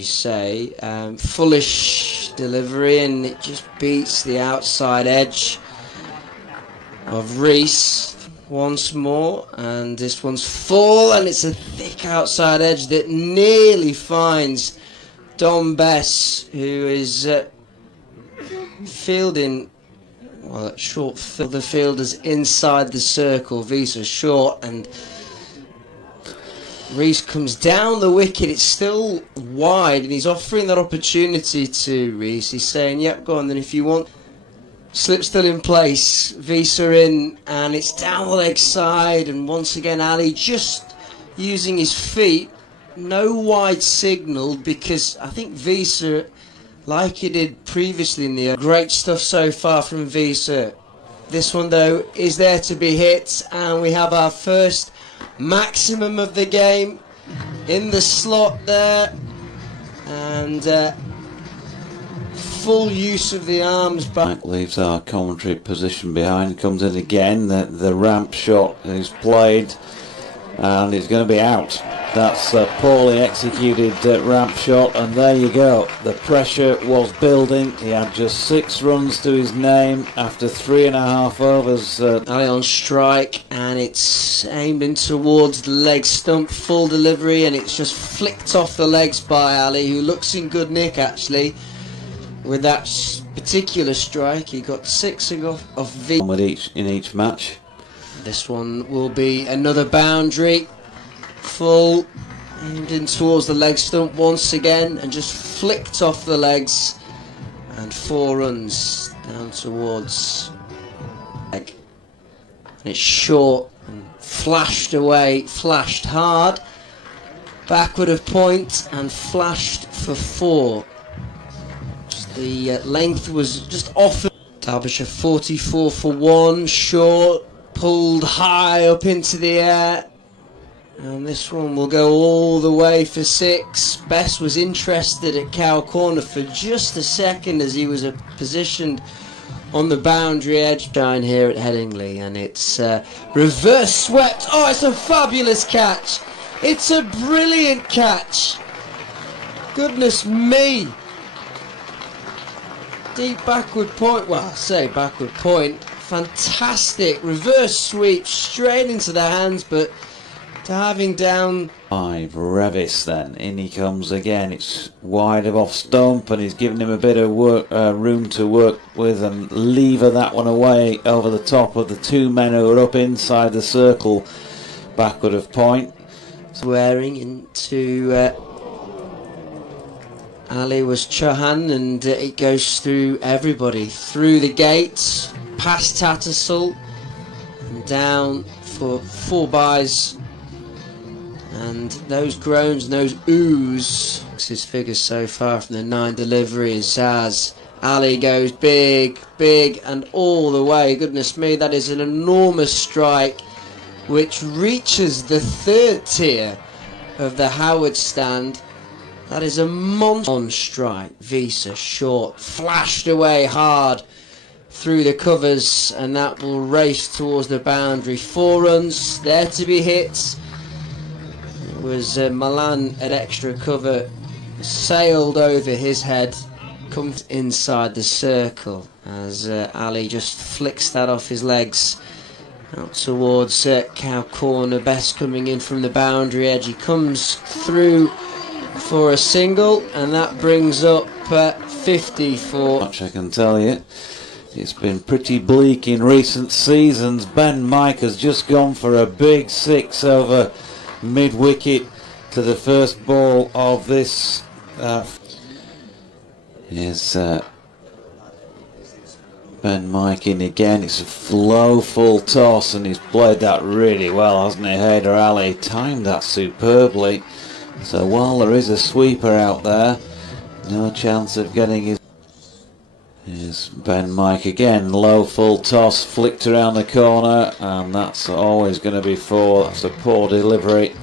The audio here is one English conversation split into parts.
You say foolish delivery, and it just beats the outside edge of Reese once more, and this one's full, and it's a thick outside edge that nearly finds Dom Bess, who is fielding, well, at short field. The fielder's inside the circle. Visa's short, and Reese comes down the wicket. It's still wide, and he's offering that opportunity to Reese. He's saying, yep, go on then if you want. Slip still in place, Visa in, and it's down the leg side, and once again Ali just using his feet. No wide signal, because I think Visa, like he did previously in the great stuff so far from Visa. This one though is there to be hit, and we have our first maximum of the game in the slot there, and full use of the arms back. Leaves our commentary position behind, comes in again. The ramp shot is played, and it's going to be out. That's a poorly executed ramp shot, and there you go. The pressure was building. He had just 6 runs to his name after 3.5 overs. Ali on strike, and it's aimed in towards the leg stump. Full delivery, and it's just flicked off the legs by Ali, who looks in good nick actually with that particular strike. He got 6 off V. In each match. This one will be another boundary. Full, aimed in towards the leg stump once again, and just flicked off the legs, and 4 runs down towards leg. And it's short and flashed away, flashed hard, backward of point, and flashed for 4. The length was just off. Derbyshire 44 for 1, short, pulled high up into the air. And this one will go all the way for 6. Bess was interested at cow corner for just a second as he was positioned on the boundary edge. Down here at Headingley, and it's reverse swept. Oh, it's a fabulous catch. It's a brilliant catch. Goodness me. Deep backward point. Well, I say backward point. Fantastic reverse sweep straight into the hands, but to having down 5. Revis then, in he comes again. It's wide of off stump, and he's giving him a bit of room to work with, and lever that one away over the top of the 2 men who are up inside the circle, backward of point. Wearing into Ali was Chauhan, and it goes through everybody, through the gates, past Tattersall, and down for 4 byes. And those groans and those oohs, his figures so far from the 9 deliveries, as Ali goes big, big, and all the way. Goodness me, that is an enormous strike, which reaches the 3rd tier of the Howard stand. That is a monster on strike. Visa short, flashed away hard through the covers, and that will race towards the boundary. 4 runs there to be hit. Was Malan at extra cover, sailed over his head, comes inside the circle as Ali just flicks that off his legs out towards cow corner. Best coming in from the boundary edge. He comes through for a single, and that brings up 54. Much I can tell you. It's been pretty bleak in recent seasons. Ben Mike has just gone for a big 6 over mid-wicket to the first ball of this. Here's Ben Mike in again. It's a low full toss, and he's played that really well, hasn't he? Haider Ali timed that superbly. So while there is a sweeper out there, no chance of getting his. Here's Ben Mike again, low full toss, flicked around the corner, and that's always going to be 4. That's a poor delivery,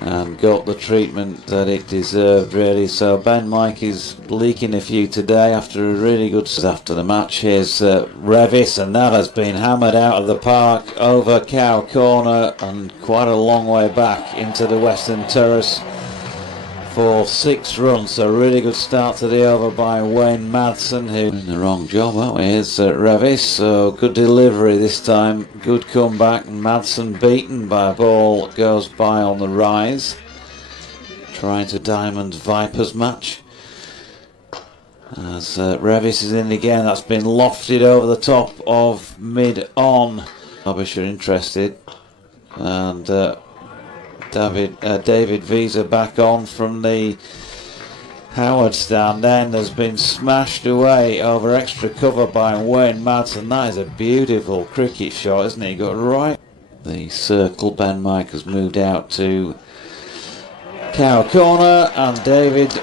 and got the treatment that it deserved really. So Ben Mike is leaking a few today after a really good after the match. Here's Revis, and that has been hammered out of the park over cow corner and quite a long way back into the western terrace for 6 runs. So really good start to the over by Wayne Madsen, who in the wrong job, aren't we? Here's Revis, so good delivery this time, good comeback, and Madsen beaten by a ball that goes by on the rise. Trying to Diamond Vipers match. As Revis is in again, that's been lofted over the top of mid-on. Derbyshire interested, and David Visa back on from the Howard stand end has been smashed away over extra cover by Wayne Madsen. That is a beautiful cricket shot, isn't it? He got right the circle. Ben Mike has moved out to cow corner, and David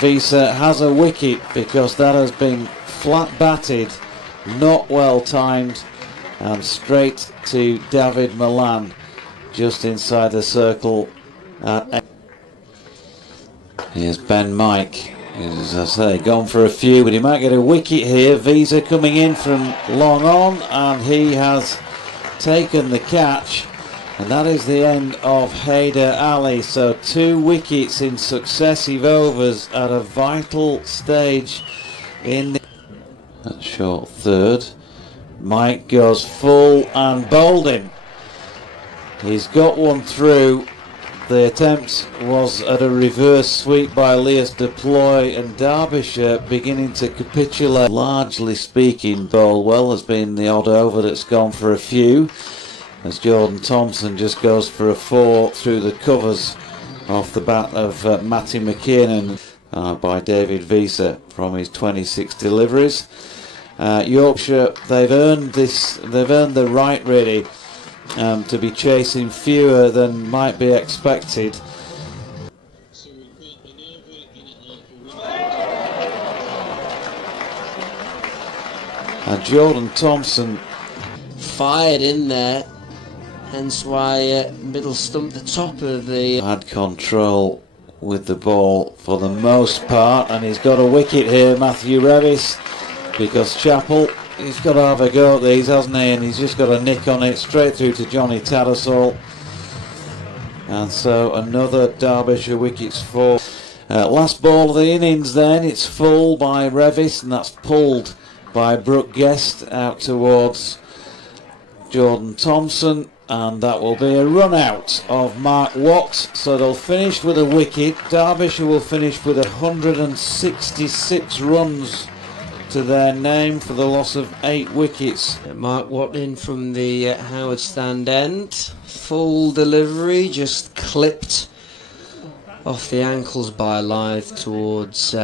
Visa has a wicket because that has been flat batted, not well timed, and straight to Dawid Malan just inside the circle. Here's Ben Mike, as I say, gone for a few, but he might get a wicket here. Visa coming in from long on, and he has taken the catch, and that is the end of Haider Ali. So 2 wickets in successive overs at a vital stage in the short third. Mike goes full and bowled him. He's got one through. The attempt was at a reverse sweep by Elias Deploy, and Derbyshire beginning to capitulate. Largely speaking, bowled well. Has been the odd over that's gone for a few, as Jordan Thompson just goes for a 4 through the covers off the bat of Matty McKinnon by David Visa from his 26 deliveries. Yorkshire, they've earned the right really to be chasing fewer than might be expected. And Jordan Thompson fired in there, hence why middle stump the top of the... Had control with the ball for the most part, and he's got a wicket here, Matthew Revis, because Chappell, he's got to have a go at these, hasn't he? And he's just got a nick on it straight through to Johnny Tattersall. And so another Derbyshire wickets for last ball of the innings then. It's full by Revis, and that's pulled by Brooke Guest out towards Jordan Thompson, and that will be a run out of Mark Watt. So they'll finish with a wicket. Derbyshire will finish with 166 runs to their name for the loss of 8 wickets. Mark Watt in from the Howard stand end. Full delivery, just clipped off the ankles by Lyth towards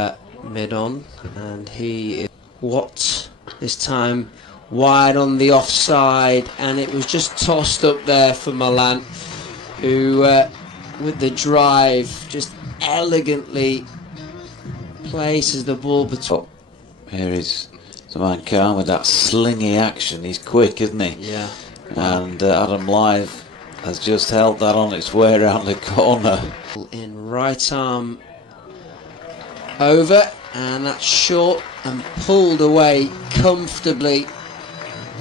mid-on. And he is Watt this time wide on the offside, and it was just tossed up there for Malan, who with the drive just elegantly places the ball between. Here is Zaman Khan with that slingy action. He's quick, isn't he? Yeah. And Adam Lyth has just held that on its way around the corner. In right arm over, and that's short and pulled away comfortably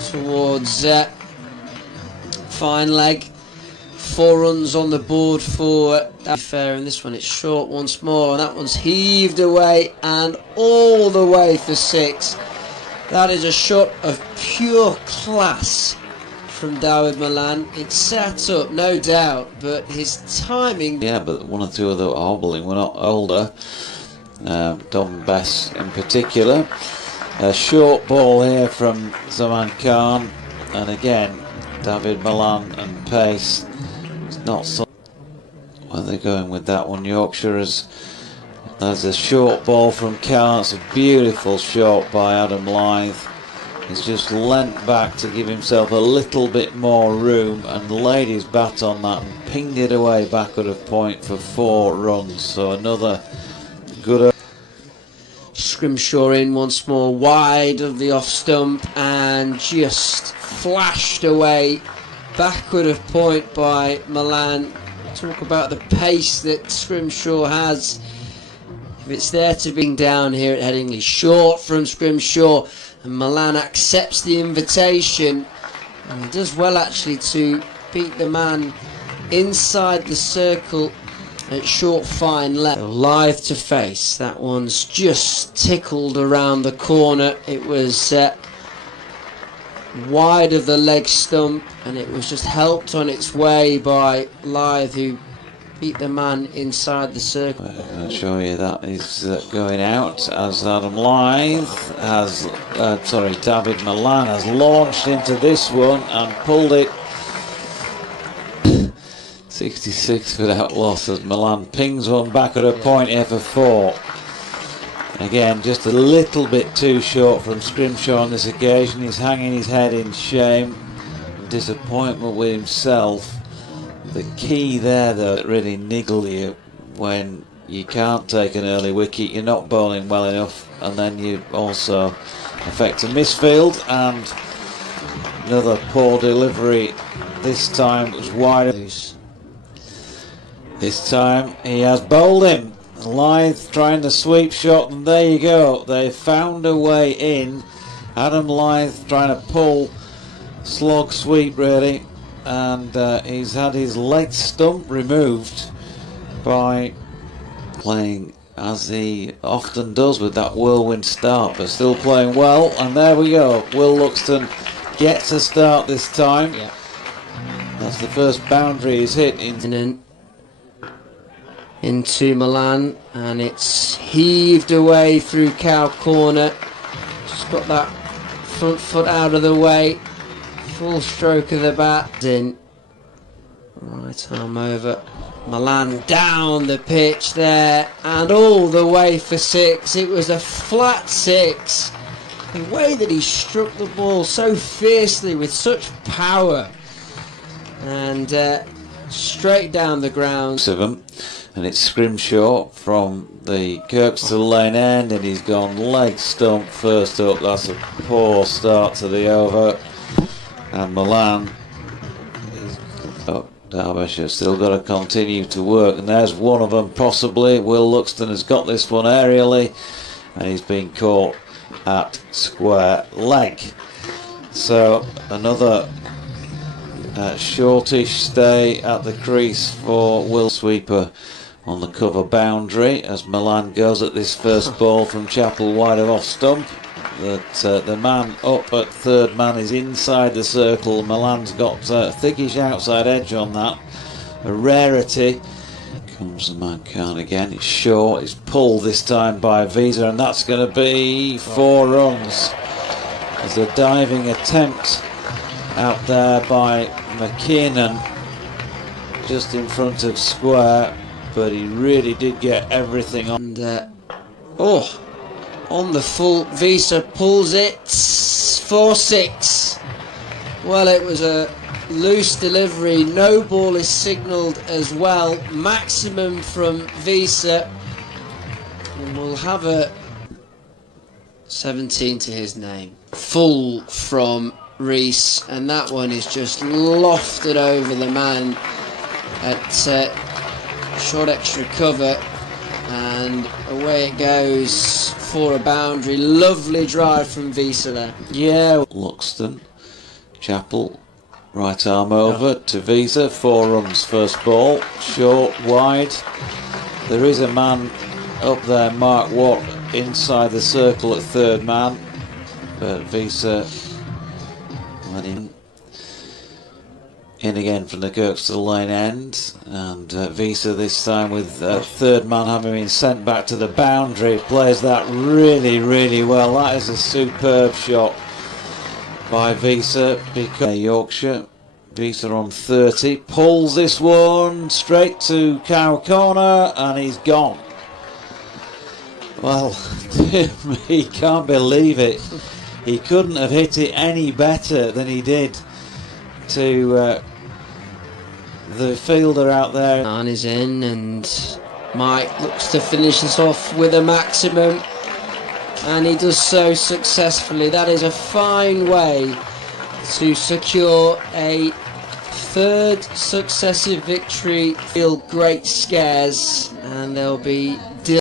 towards fine leg. 4 runs on the board for fair, and this one it's short once more, and that one's heaved away and all the way for 6. That is a shot of pure class from Dawid Malan. It's set up, no doubt, but his timing... Yeah, but 1 or 2 of the hobbling were not older. Dom Bess in particular. A short ball here from Zaman Khan, and again Dawid Malan and pace. It's not so... Where they're going with that one, Yorkshire, as there's a short ball from Khan. It's a beautiful shot by Adam Lyth. He's just leant back to give himself a little bit more room and laid his bat on that and pinged it away backward of point for 4 runs. So another good... Scrimshaw in once more, wide of the off stump, and just flashed away backward of point by Malan. Talk about the pace that Scrimshaw has. If it's there to be down here at Headingley, short from Scrimshaw, and Malan accepts the invitation, and he does well actually to beat the man inside the circle at short fine level. Lithe to face. That one's just tickled around the corner. It was wide of the leg stump, and it was just helped on its way by Lithe, who beat the man inside the circle. I'll show you that is going out as Adam Lithe has, Dawid Malan has launched into this one and pulled it 66 without loss as Malan pings one back at a point here for 4. Again, just a little bit too short from Scrimshaw on this occasion. He's hanging his head in shame, disappointment with himself. The key there, though, that really niggle you when you can't take an early wicket, you're not bowling well enough, and then you also affect a misfield, and another poor delivery. This time it was wide. This time he has bowled him. Lithe trying the sweep shot, and there you go. They found a way in. Adam Lithe trying to pull slog sweep really, and he's had his leg stump removed by playing as he often does with that whirlwind start, but still playing well. And there we go. Will Luxton gets a start this time. Yeah. That's the first boundary he's hit into Malan, and it's heaved away through cow corner. Just got that front foot out of the way. Full stroke of the bat. In. Right arm over. Malan down the pitch there, and all the way for 6. It was a flat 6. The way that he struck the ball so fiercely with such power, and straight down the ground. And it's Scrimshaw from the Kirkstall lane end, and he's gone leg stump first up. That's a poor start to the over. And Malan, Derbyshire still got to continue to work, and there's one of them possibly. Will Luxton has got this one aerially, and he's been caught at square leg. So another shortish stay at the crease for Will. Sweeper on the cover boundary as Malan goes at this first ball from Chapel wide of off stump. That the man up at third man is inside the circle. Malan's got thickish outside edge on that, a rarity. Comes the man Khan again. It's short. It's pulled this time by Visa, and that's going to be 4 runs. There's a diving attempt out there by McKinnon just in front of square, but he really did get everything on. And on the full, Visa pulls it 4-6. Well, it was a loose delivery. No ball is signalled as well. Maximum from Visa, and we'll have a 17 to his name. Full from Reese, and that one is just lofted over the man at short extra cover, and away it goes for a boundary. Lovely drive from Visa there. Yeah, Luxton, Chapel, right arm over to Visa. 4 runs first ball, short, wide. There is a man up there, Mark Watt, inside the circle at third man, but Visa let him in again from the Kirkstall lane end, and Visa this time with third man having been sent back to the boundary, plays that really, really well. That is a superb shot by Visa, because Yorkshire. Visa on 30, pulls this one straight to cow corner, and he's gone. Well, he can't believe it. He couldn't have hit it any better than he did to the fielder out there. Man is in, and Mike looks to finish this off with a maximum, and he does so successfully. That is a fine way to secure a 3rd successive victory. Feel great scares, and they'll be